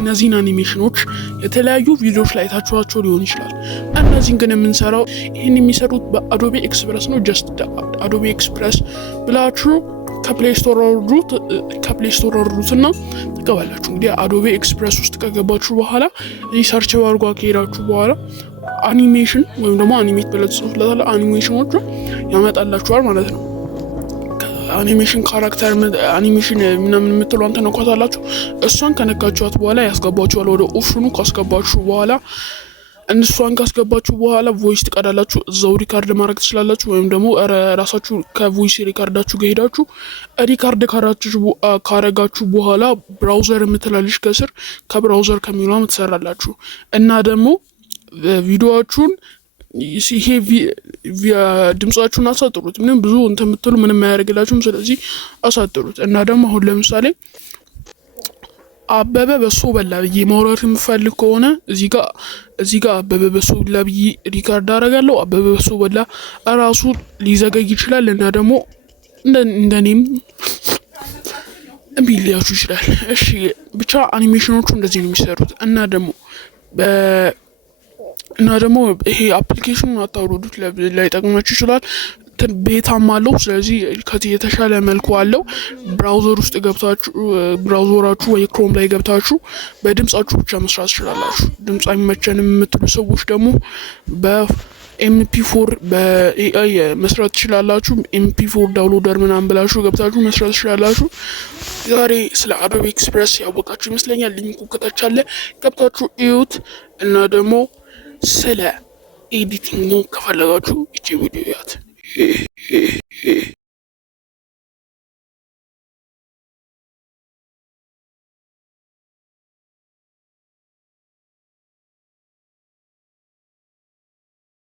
እነዚህን አኒሜሽኖች የተለያዩ ቪዲዮዎች ላይ ታችኋቸው ሊሆን ይችላል። እነዚህን ግን የምንሰራው ይህን የሚሰሩት በአዶቤ ኤክስፕረስ ነው። ጀስት አዶቤ ኤክስፕረስ ብላችሁ ከፕሌይ ስቶር አውርዱትና ትገባላችሁ። እንግዲህ አዶቤ ኤክስፕረስ ውስጥ ከገባችሁ በኋላ እዚህ ሰርች ባርጓ ከሄዳችሁ በኋላ አኒሜሽን ወይም ደግሞ አኒሜት ብላችሁ ጽፉላታል። አኒሜሽኖቹ ያመጣላችኋል ማለት ነው። አኒሜሽን ካራክተር አኒሜሽን ምናምን የምትሏን ተነኳታላችሁ። እሷን ከነካችኋት በኋላ ያስገባችኋል ወደ ኦፕሽኑ። ካስገባችሁ በኋላ እነሷን ካስገባችሁ በኋላ ቮይስ ትቀዳላችሁ። እዛው ሪካርድ ማድረግ ትችላላችሁ። ወይም ደግሞ ራሳችሁ ከቮይስ ሪካርዳችሁ ጋር ሄዳችሁ ሪካርድ ካረጋችሁ በኋላ ብራውዘር የምትላልሽ ከስር ከብራውዘር ከሚሏ ትሰራላችሁ። እና ደግሞ ቪዲዮዎቹን ይሄ ድምጻችሁን አሳጥሩት። ምንም ብዙ የምትሉ ምንም አያደርግላችሁም። ስለዚህ አሳጥሩት። እና ደግሞ አሁን ለምሳሌ አበበ በሶ በላ ብዬ ማውራት የምፈልግ ከሆነ እዚህ ጋር አበበ በሶ በላ ብዬ ሪካርድ አደርጋለሁ። አበበ በሶ በላ እራሱ ሊዘገይ ይችላል እና ደግሞ እንደኔም እምቢ ሊያችሁ ይችላል። እሺ ብቻ አኒሜሽኖቹ እንደዚህ ነው የሚሰሩት። እና ደግሞ ይሄ አፕሊኬሽኑን አታውርዱት፣ ላይጠቅማችሁ ይችላል። ቤታም አለው። ስለዚህ ከዚህ የተሻለ መልኩ አለው። ብራውዘር ውስጥ ገብታችሁ ብራውዘራችሁ ወይ ክሮም ላይ ገብታችሁ በድምጻችሁ ብቻ መስራት ትችላላችሁ። ድምጽ አይመቸንም የምትሉ ሰዎች ደግሞ በኤምፒ4 በኤአይ መስራት ትችላላችሁ። ኤምፒ4 ዳውንሎደር ምናምን ብላችሁ ገብታችሁ መስራት ትችላላችሁ። ዛሬ ስለ አዶቤ ኤክስፕረስ ያወቃችሁ ይመስለኛል። ሊንኩ ከታች አለ፣ ገብታችሁ እዩት። እና ደግሞ ስለ ኤዲቲንግ ከፈለጋችሁ እቺ ቪዲዮ ያት